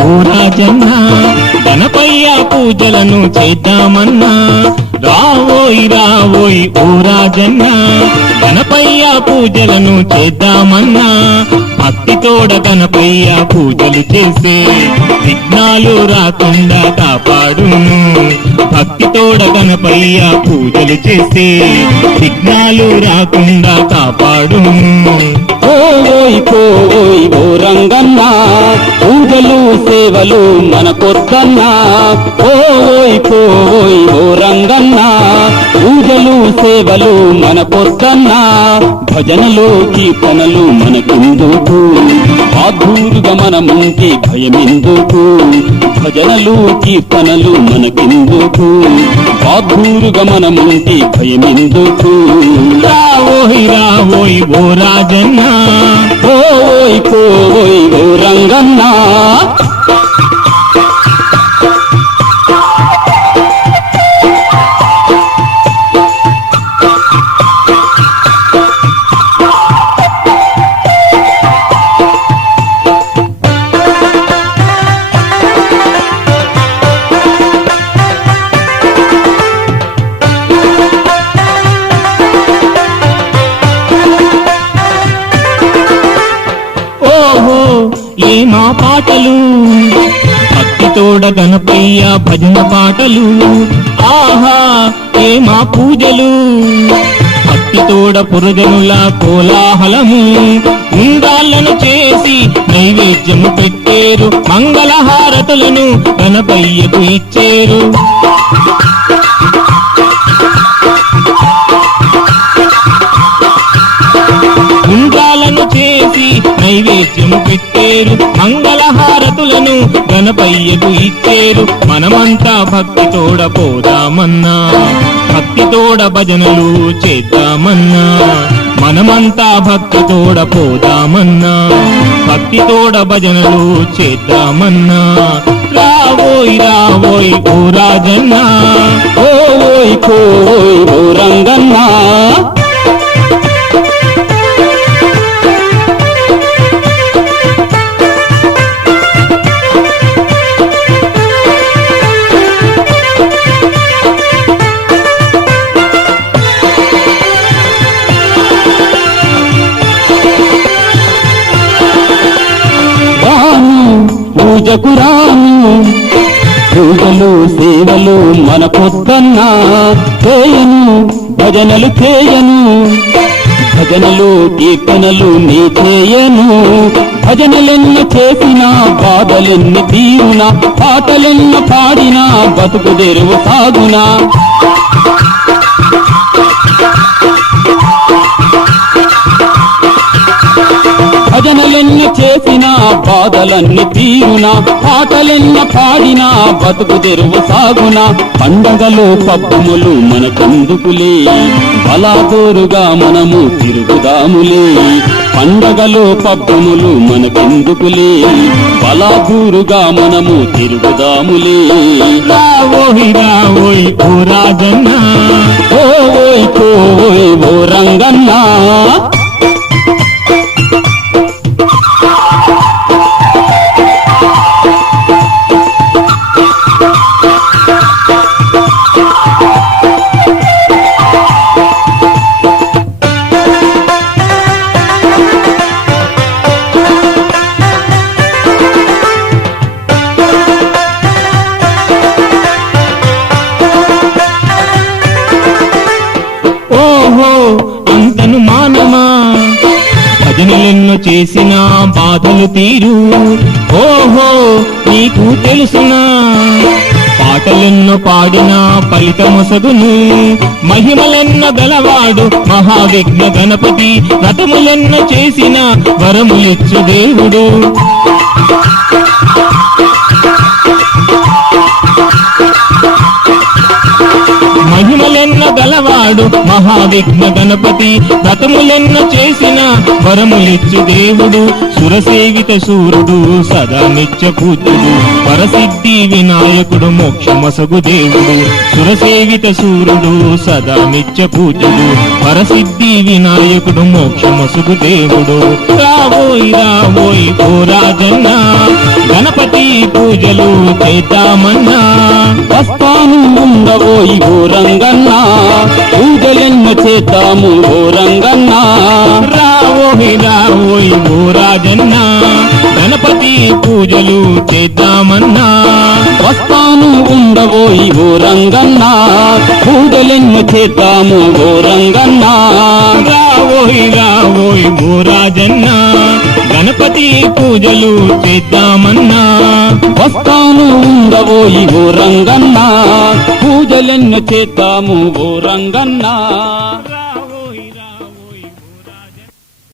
ఓ రాజన్నా గణపయ్య పూజలను చేద్దామన్నా రావోయ్ రావోయ్ ఓ రాజన్నా గణపయ్య పూజలను చేద్దామన్నా భక్తితోడ గణపయ్య పూజలు చేసే విఘ్నాలు రాకుండా కాపాడును భక్తితోడ గణపయ్య పూజలు చేసే విఘ్నాలు రాకుండా కాపాడును ఓయ్ పోయ్ ఓ రంగన్నా పూజలు సేవలు మనకొద్దన్నా ఓయ్ పోయ్ ఓ రంగన్నా పూజలు సేవలు మనకొద్దన్నా భజనలు కీర్తనలు మనకెందుకు ఆధూరుగా మనముంటే భయమెందుకు భజనలు కీర్తనలు మనకెందుకు ఆధూరుగా మనముంటే భయమెందుకు రావోయ్ రావోయ్ ఓ రాజన్నా ఓయ్ పోయ్ ఓ రంగన్నా ఏ మా పాటలు భక్తితోడ గణపయ్య భజన పాటలు ఆహా ఏ మా పూజలు భక్తితోడ పురుగనుల కోలాహలము ఉండాలను చేసి నైవేద్యము పెట్టేరు మంగళహారతులను గణపయ్యకు ఇచ్చేరు ఉండాలను చేసి నైవేద్యము పెట్టేరు మంగళహారతులను గణపయ్యకు ఇచ్చేరు మనమంతా భక్తితోడ పోదామన్నా భక్తితోడ భజనలు చేద్దామన్నా మనమంతా భక్తితోడ పోదామన్నా భక్తితోడ భజనలు చేద్దామన్నా రావోయ్ రావోయ్ ఓ రాజన్నా ఓయ్ పోయ్ ఓ రంగన్నా పూజకు రాను పూజలు సేవలు మనకొద్దన్నా చేయను భజనలు చేయను భజనలు కీర్తనలు నీ చేయను భజనలెన్న చేసిన బాధలెన్ని తీరునా పాటలెన్న పాడినా బతుకు తెరువు సాగునా భజనలెన్న చేసిన బాధలన్నీ తీరునా పాటలెన్న పాడినా బతుకు తెరువు సాగునా పండగలు పబ్బములు మనకెందుకులే బలాదోరుగా మనము తిరుగుదాములే పండగలు పబ్బములు మనకెందుకులే బలాదూరుగా మనము తిరుగుదాములే రావోయ్ రావోయ్ ఓ రాజన్నా ఓయ్ పోయ్ ఓ రంగన్నా అంతను మానమా భజనలెన్నో చేసిన బాధలు తీరు ఓహో నీకు తెలుసునా పాటలెన్నో పాడిన ఫలితమొసగును మహిమలెన్న గలవాడు మహావిఘ్న గణపతి వ్రతములెన్న చేసిన వరములిచ్చు దేవుడు మహిమలెన్న గలవాడు వాడు మహావిఘ్న గణపతి వ్రతములెన్నో చేసిన వరములిచ్చు దేవుడు సురసేవిత సూర్యుడు సదా నిత్య పూజ్యుడు వరసిద్ధి వినాయకుడు మోక్షమసగు దేవుడు సురసేవిత సూర్యుడు సదా నిత్య పూజ్యుడు వరసిద్ధి వినాయకుడు మోక్షమసగు దేవుడు రావోయ్ రావోయ్ ఓ రాజన్న గణపతి పూజలు చేద్దామన్నా వస్తాను ఉండవోయి ఓ రంగన్న పూజలెన్నో చేద్దాము ఓ రంగన్న రావోయ్ రావోయ్ ఓ రాజన్న గణపతి పూజలు చేద్దామన్నా వస్తాను ఉండవోయి ఓ రంగన్న పూజలెన్నో చేద్దాము ఓ రంగన్న రావోయ్ రావోయ్ ఓ రాజన్న గణపతి పూజలు చేద్దామన్నా వస్తాను ఉండవోయి ఓ రంగన్న పూజలెన్నో చేద్దాము ఓ రంగన్న